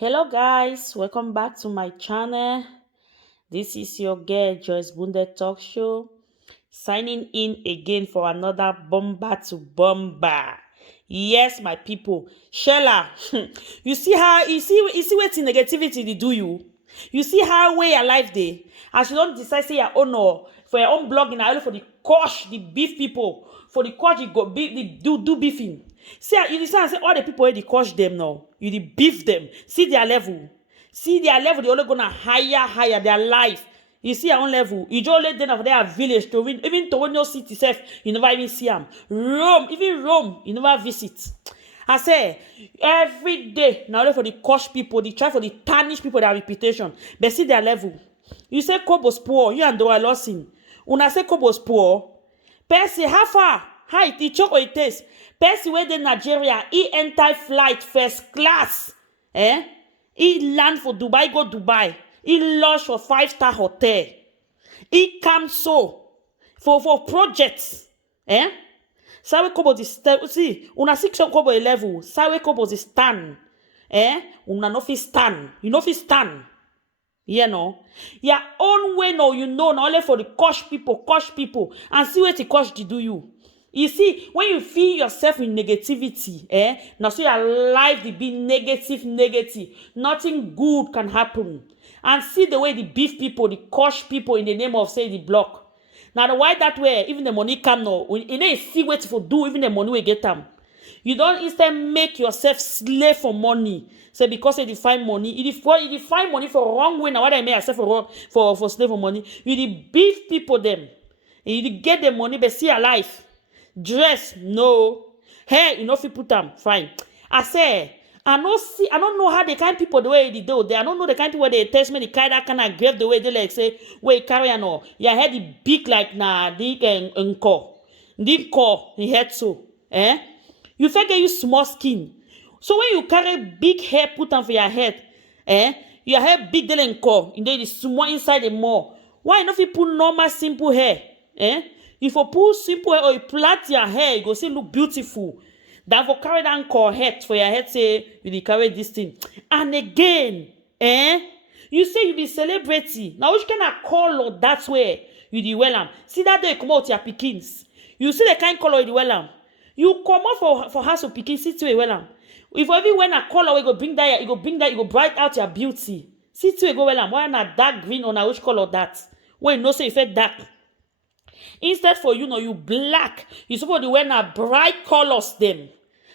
Hello guys, welcome back to my channel. This is your girl Joyce Bunde Talk Show, signing in again for another bomber to bomber. Yes, my people. Shella, you see how you see what negativity they do you. You see how way your life day. As you don't decide say your own or for your own blogging, I only for the coach, the beef people, for the coach you go beef, the do beefing. See, you decide say all the people they coach them now. You the beef them. See their level. See their level. They only gonna higher their life. You see your own level. You just let them of their village to win. Even Toronto city self, you never even see them. Rome, you never visit. I say every day now only for the coach people, they try for the tarnish people their reputation. But see their level. You say Kobo's poor, you and Dora Lawson. Una say Kobo's poor. Percy, how far? How it choke or it taste? Percy where in Nigeria, he enter flight first class. He land for Dubai, go Dubai. He lodge for 5-star hotel. He come so for projects. Sawe kobo di see, una 6 kobo a level. Sawe kobo di stand. Una no fit stand. You no fit stand. You know, your own way no, you know, not only for the coach people, and see what the coach did do you. You see, when you feel yourself in negativity, now so your life will be negative, nothing good can happen. And see the way the beef people, the coach people in the name of say the block. Now the why that way, even the money come now, you know see what for do, even the money we get them. You don't instead make yourself slave for money. Say because you find money, you find money for wrong way. Now what I make yourself for slave for money, you the beef people them. And you get the money, but see your life. Dress, no. Hair, you know if you put them, fine. I say, I don't know how the kind people the way they do. I don't know the kind people where they test me the kind that kind of grave the way they like say, wait, carry on all. Your head is big like na the core. The core, he head so. You figure you small skin. So when you carry big hair put on for your head, your hair big then core, and then the small inside the more. Why not if you put normal simple hair? If you put simple hair or you plait your hair, you go see look beautiful. That for carry down core head for your head say you carry this thing. And again, you say you be celebrity. Now which kind of color that way you the well see that day come out your pickings. You see the kind color you the well you come out for house of pikin sit to well if every when a color we go bring that you go bright out your beauty. Sit to go well why not dark green or na which color that? When no say if it dark. Instead for you know you black, you supposed to wear na bright colors them.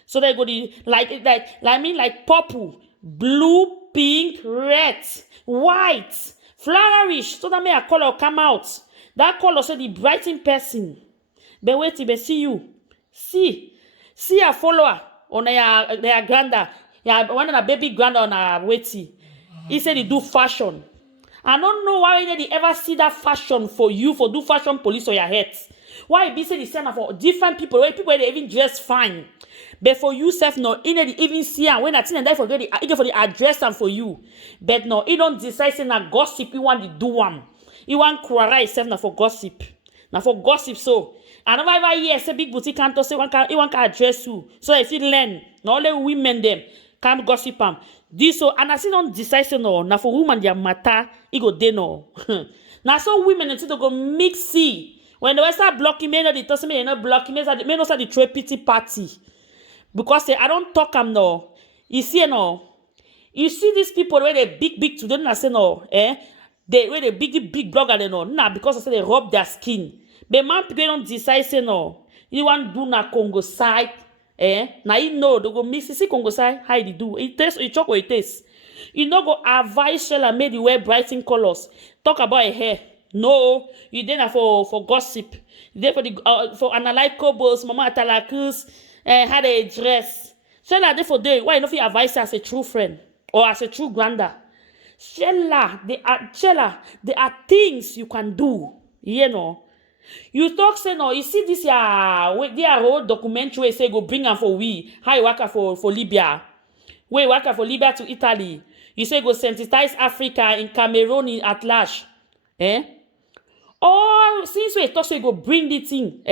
So they go the like purple, blue, pink, red, white, flourish. So that make a color come out. That color say the brighten person. But wait till they see you. See a follower on their granda. Yeah, one of the baby granda on a waiting. He said he do fashion. I don't know why they ever see that fashion for you for do fashion police on your head. Why be say the same for different people? Where people they even dress fine, but for you self no, in they even see and when I think that forget the for the address and for you, but no, he don't decide say na gossip. He want to do one. He want quarrel himself na for gossip. Na for gossip so. And never hear say big boutique can't say he want to address you. So if you learn, not only women them can't gossip them. This so and I see don't decide say no. Na for women their matter, he go dey no. Now so women until they go mix see. When they start blocking me, they tell me they not blocking me. They not start the throw pity party because I don't talk them no. You see no. You see these people where they big to them. I say no. They where they big blogger they know. Nah because I say they rub their skin. But man people don't decide say no. You want do na Congo side. Now you know they go mix. See Congo side how they do. It taste it chocolate it taste. You know go advise Shella made the wear brighten colors. Talk about a hair. No, you there for gossip. You there for the for analyze cobos, mama atalakus, how they dress. Shella there for day. Why you not feel advise as a true friend or as a true granda? Shella, there are things you can do. You know. You talk say no. You see this their whole documentary say go bring them for we. How you work for Libya? Where you work for Libya to Italy? You say go sensitize Africa in Cameroon at large. Or since we talk so you go bring the thing,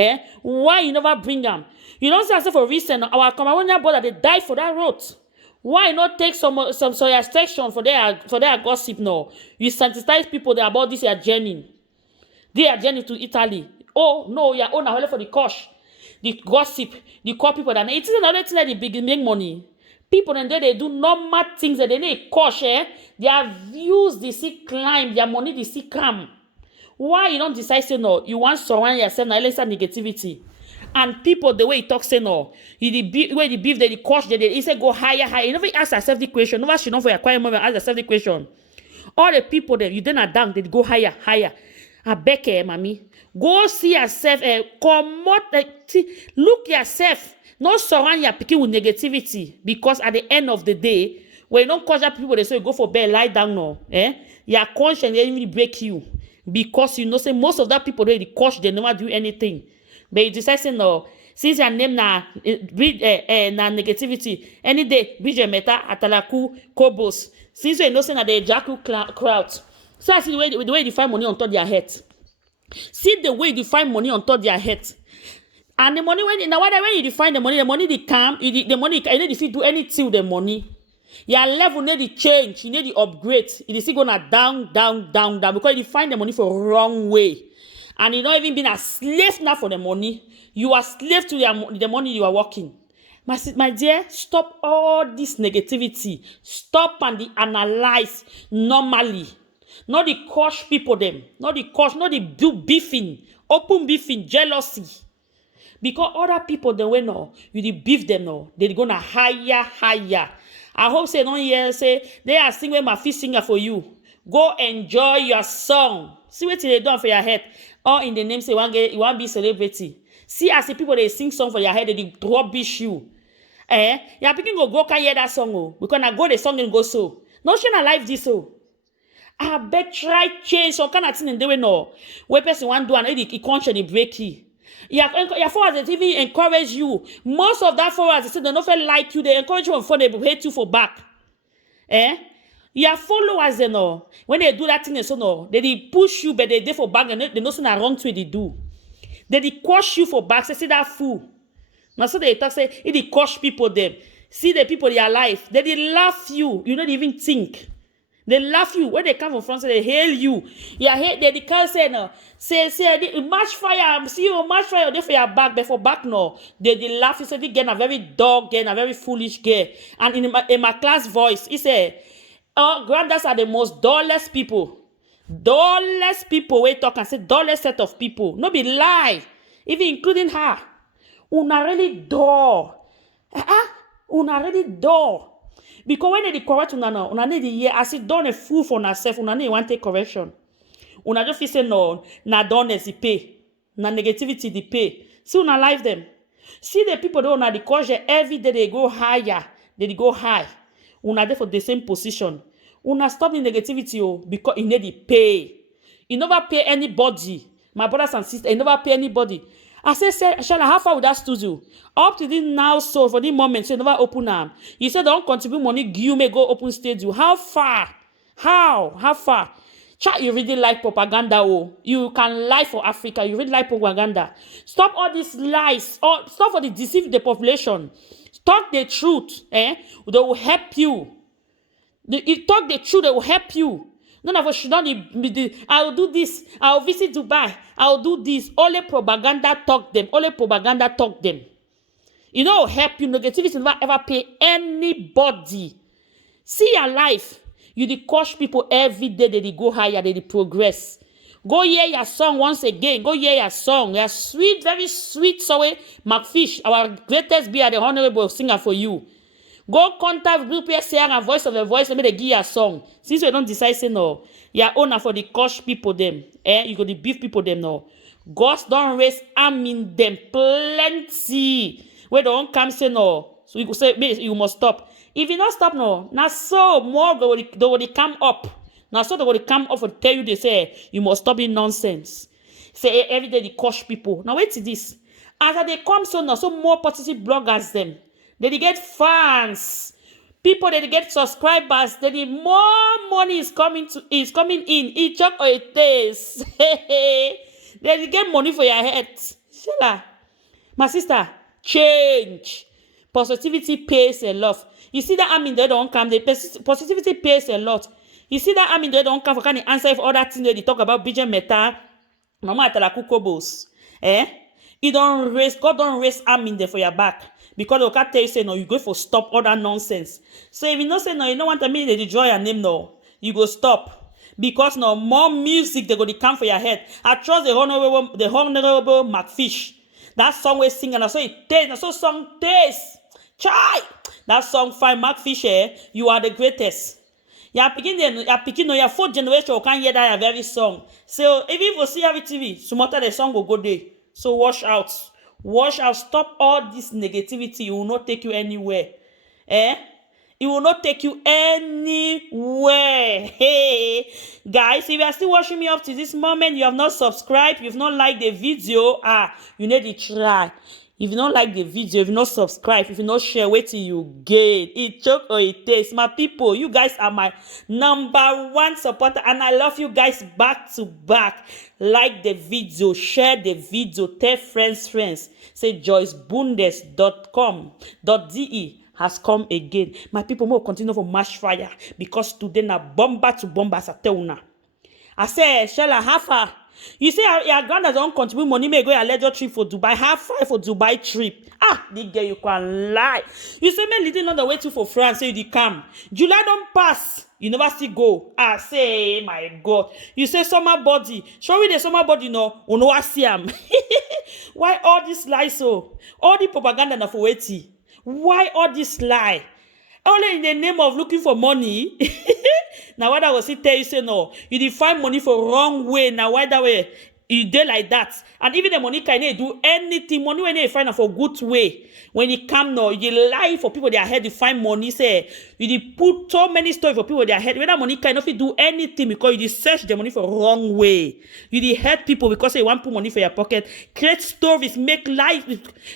why you never bring them? You don't say for recent our Cameroonian brother they die for that road. Why not take some your section for their gossip now? You sensitize people about this your journey. Their journey to Italy. Oh no, your own only for the cosh, the gossip, the call people that it is another thing that they begin make money. People and they do normal things that they need cosh, eh? Their views they see climb, their money they see come. Why you don't decide say no? You want surround yourself na less negativity. And people, the way he talks, say no, the way the beef, the cost, he say go higher, higher. You never ask yourself the question. Never should know for your quiet moment, ask yourself the question. All the people that you then are down, they go higher, higher. I beg you, mommy. Go see yourself, come out, look yourself. Not surround your picking with negativity. Because at the end of the day, when you don't cause people, they say go for bed, lie down now. Your conscience, they even break you. Because you know, say most of that people, they coach, they never do anything. But you decide say no, since your name na negativity, any day, Bridget Meta, Atalaku, Kobos, since you know say na the Jackal crowd. So I see the way you find money on top of their head. See the way you find money on top of their head. And the money, when you define the money they come, the money, you need to do anything with the money. Your level need to change, you need to upgrade. It is still gonna down, because you find the money for wrong way. And you not even been a slave now for the money. You are slave to the money you are working. My dear, stop all this negativity. Stop and analyze normally. Not the crush people them. Not the do beefing. Open beefing, jealousy. Because other people, they will know. You the beef them now. They're gonna higher. I hope say don't hear say they are singing my feet singer for you. Go enjoy your song. See what they done for your head. All in the name say you want be celebrity. See as the people they sing song for your head, they rubbish you. You're picking go can hear that song. Oh. Because I go the song and go so. No share na life this so. I bet try change some kind of thing and they will know. Where person want do and it conscience break you. Your followers they even encourage you. Most of that followers they say they don't feel like you. They encourage you on phone, they hate you for back. Your followers they know when they do that thing and so no, they push you, but they for back and they know something wrong to they do. They quash you for back. Say see that fool. Now so they talk say it quash people them. See the people in your life. They laugh you. You don't even think. They laugh you when they come from France. They hail you. They can't say no. Say match fire. See you match fire. They for your back. But for back no. They laugh. He said they get a very dog girl, a very foolish girl. And in my class voice, he said, "Oh, granddads are the most dullest people. Dullest people. We talk and say dullest set of people. No be lie. Even including her. Una really dull. Una really dull." Because when they correct una need the year, as it done a fool for herself, una need want take correction. Una just feel say no, na doneness the pay, na negativity the pay. See una life them. See the people that una the culture every day they go higher, they go high. Una there for the same position. Una stop the negativity because you need the pay. You never pay anybody. My brothers and sisters, you never pay anybody. I say, Shala, how far with that studio? Up to this now, so for the moment, you never open them. You said don't contribute money, you may go open studio. How far? How far? Chat, you really like propaganda, oh. You can lie for Africa. You really like propaganda. Stop all these lies. Stop for the deceive the population. Talk the truth, They will help you. You talk the truth, they will help you. None of us should not be I'll do this. I'll visit Dubai. I'll do this. Only propaganda talk them. Only propaganda talk them. You know, help you. Negativity never ever pay anybody. See your life. You dey coach people every day. They go higher. They progress. Go hear your song once again. Go hear your song. Your sweet, very sweet Sowe McFish, our greatest beer, the honorable singer for you. Go contact Group SCR and Voice of the Voice. Let me give you a song. Since you don't decide, say no. Your owner for the coach people them. You go the beef people them now. Ghost don't raise arm in them plenty. Where don't come say no. So you go say you must stop. If you not stop no, now so more they will come up. Now so they will come up and tell you they say you must stop in nonsense. Say every day they coach people. Now wait to this. As they come so now, so more positive bloggers them. They get fans, people that get subscribers. Then more money is coming in. Each chunk or it is. They get money for your head. Shela, my sister, change. Positivity pays a lot. You see that army they don't come. The positivity pays a lot. You see that army they don't come for kind of answer if all that thing they talk about Bridget Meta, Mama Atalaku Kobos. You don't raise, God don't raise arm in there for your back. Because they can't tell you, say no, you go for stop all that nonsense. So if you don't say no, you don't want to mean they enjoy your name, no, you go stop. Because no more music they go to come for your head. I trust the honorable McFish. That song we sing and I say it taste, that's so song taste. Chai! That song fine McFish, you are the greatest. You're picking no, your fourth generation can't hear that very song. So if you see every TV, some other the song will go there. So watch out. Watch out. Stop all this negativity. It will not take you anywhere. It will not take you anywhere. Hey, guys, if you are still watching me up to this moment, you have not subscribed, you've not liked the video, you need to try. If you don't like the video, if you not subscribe, if you not share, wait till you gain. It choke or it tastes. My people, you guys are my #1 supporter, and I love you guys back to back. Like the video, share the video, tell friends. Say joycebundes.com.de has come again. My people will continue for mash fire because today na bomba to bomba as I tell una. I say, shall I have her? You say your grandad don't contribute money, may go a leisure trip for Dubai, half 5 for Dubai trip. The girl you can lie. You say me leading on the way to for France, say you come. July don't pass. You never see go. Say my God. You say summer body. Show me the summer body no. Uno asiam. Why all this lie so? All the propaganda na for waiting. Why all this lie? Only in the name of looking for money. Now what I was tell you say no, you define money for wrong way. Now why that way you do like that? And even the money can do anything. Money when they find for good way. When you come now, you lie for people their head. You find money say you put so many stories for people their head. When that money cannot do anything because you search the money for wrong way. You hurt people because they want to put money for your pocket. Create stories, make lies,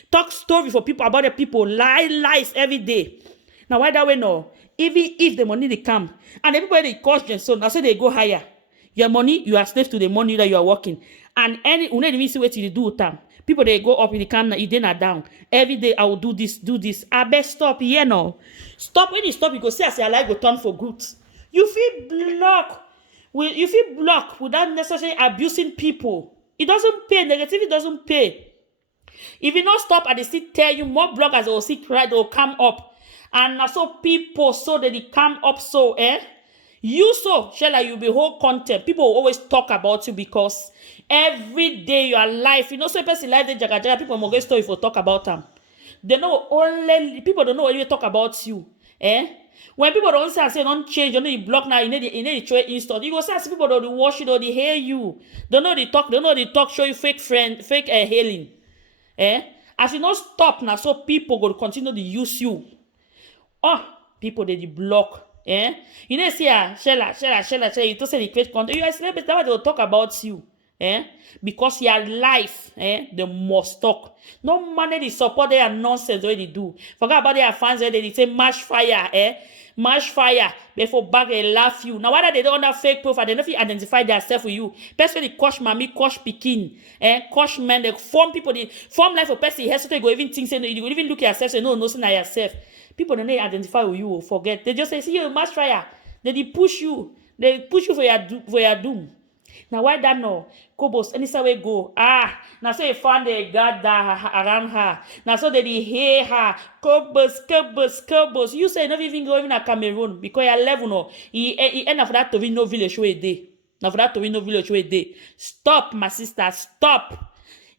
talk stories for people about the people. Lies every day. Now why that way no? Even if the money they come and everybody they cost them, so now say they go higher. Your money, you are slave to the money that you are working. And any you need to see what you do with them. People they go up in the camera, you then are down. Every day I will do this. I best stop here now. Stop when you stop, you go see as your life will turn for good. You feel block. You feel block without necessarily abusing people. It doesn't pay. Negativity doesn't pay. If you not stop and they still tell you more bloggers will see cry, they will come up. And so people so that they come up so you so shall you be whole content. People will always talk about you because every day your life, you know, so person life they jaga people will get story if you talk about them. They know only people don't know when you talk about you. When people don't say don't change, you know you block now, you need to try install. You go say people don't watch you, don't they hear you. Don't know they talk, show you fake hailing. As you not stop now, so people go continue to use you. People they block. You know, see, Shella, you to say the create content. You are celebrity, that's why they will talk about you. Because your life, they must talk. No money they support their nonsense what they do. Forget about their fans where they say mash fire, mash fire before back they laugh you. Now whether they don't have fake profile, they don't identify themselves with you. Person they coach mommy, coach pikin, coach men, they form people, they form life for person. Here so they go even think say no, you go even look at yourself, say no, say na yourself. People don't identify with you, forget. They just say, see you mash fire. They push you. They push you for your doom. Now why that no? Kobos, any way go. Now so you find the God that around her. Now so they hear her. Kobos. You say not even go even to Cameroon because you're level no. He end of that to win no village where day. Now for that to win no village where day. Stop, my sister. Stop.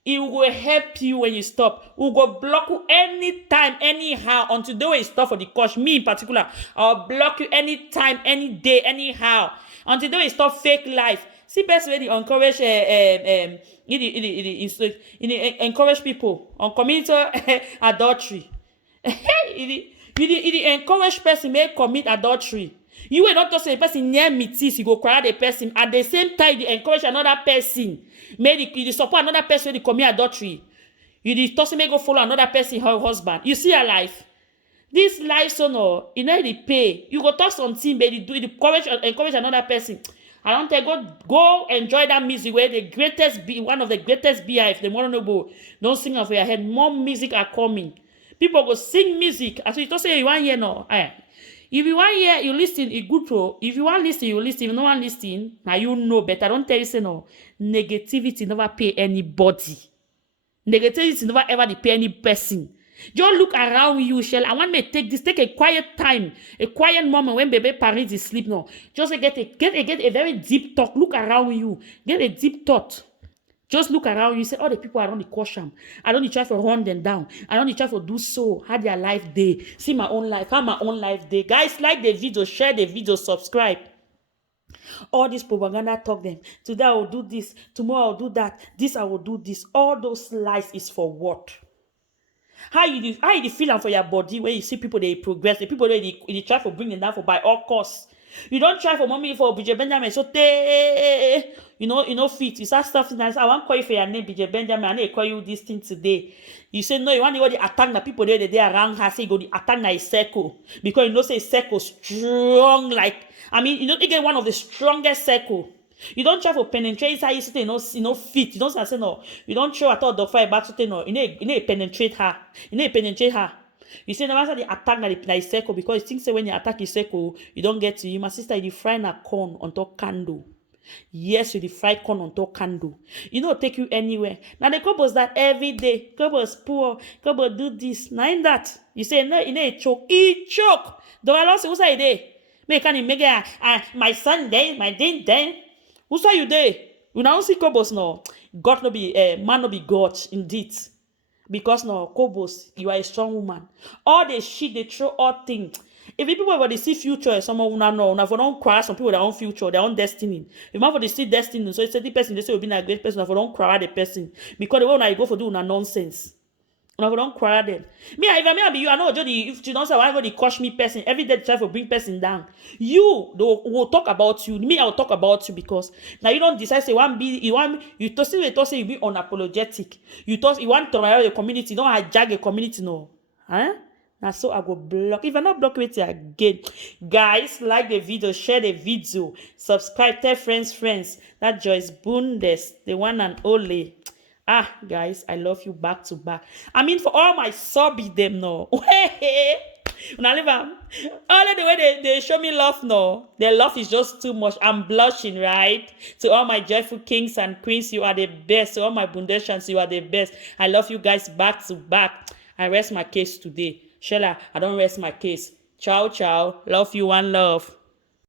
It will help you when you stop. We will go block you anytime, anyhow. Until the way you stop for the coach, me in particular, I'll block you anytime, any day, anyhow. Until the way you stop fake life. See, best way to encourage, encourage people on committing adultery. You encourage person may commit adultery. You will not just say a person near meetis, you go cry the person. At the same time, you encourage another person. You support another person to commit adultery. You just may go follow another person, her husband. You see your life. This life, so no, you know they pay. You go talk something, but you do encourage another person. I don't tell go enjoy that music where one of the greatest BIF, the Mononobo, don't sing off your head. More music are coming. People go sing music. As you don't say you want hear no. If you want hear, you listen, it good to. If you want listen, you listen. If you no want listen, now you know better. Don't tell you say no. Negativity never pay anybody. Negativity never ever pay any person. Just look around you, Shell. I want me to take a quiet time, a quiet moment when baby Paris is sleep now. Just get a very deep talk. Look around you. Get a deep thought. Just look around you, say, all the people around the caution. I don't need try to run them down. I don't need try to do so. How their life day. See my own life. How my own life day. Guys, like the video, share the video, subscribe. All this propaganda talk them. Today I will do this. Tomorrow I will do that. This I will do this. All those lies is for what? How you feel for your body when you see people they progress, the people they try to bring them down for by all costs. You don't try for mommy for BJ Benjamin. So you know fit. You start stuff nice. I want call you for your name, BJ Benjamin. I need to call you this thing today. You say no, you want to go the attack the people there around her. Say you go the attack na circle because you know say circle strong like you know get one of the strongest circle. You don't try to penetrate inside you say no fit. You don't say no. You don't show at all the fire back to no. You need penetrate her. You need penetrate her. You say never say the attack na circle because you think say when you attack the circle, you don't get to you. My sister, you fry a corn on top candle. Yes, you fry corn on top candle. You know take you anywhere. Now the couples that every day, couples poor, couple do this. Now in that you say no, you need choke. He choke. Do I lost who's I there? Make my son day, my day. Who say you there? You now see couples no. God no be man no be God indeed. Because no, Kobos, you are a strong woman. All the shit they throw all things. If people ever they see future, someone will not know. Now for don't cry, some people their own future, their own destiny. If man for they see destiny, so it's a person they say will be a great person. Now for don't cry the person because the way when I go for do nonsense. Now for don't cry them. Me, if I be you, I know Jody. If you don't say whatever they crush me person, every day try to bring person down. You will talk about you. Me, I will talk about you because now you don't decide say you toss say you be unapologetic. You want to try the community. Don't hijack a community no. Huh? Now so I go block. If I not block it again, guys, like the video, share the video, subscribe, tell friends. That Joyce Bundes, the one and only. Guys, I love you back to back. For all my subby them no. When I live all the way they show me love no. Their love is just too much. I'm blushing, right? To all my joyful kings and queens, you are the best. To all my bundeshans, you are the best. I love you guys back to back. I rest my case today. Shella, I don't rest my case. Ciao, ciao. Love you, one love.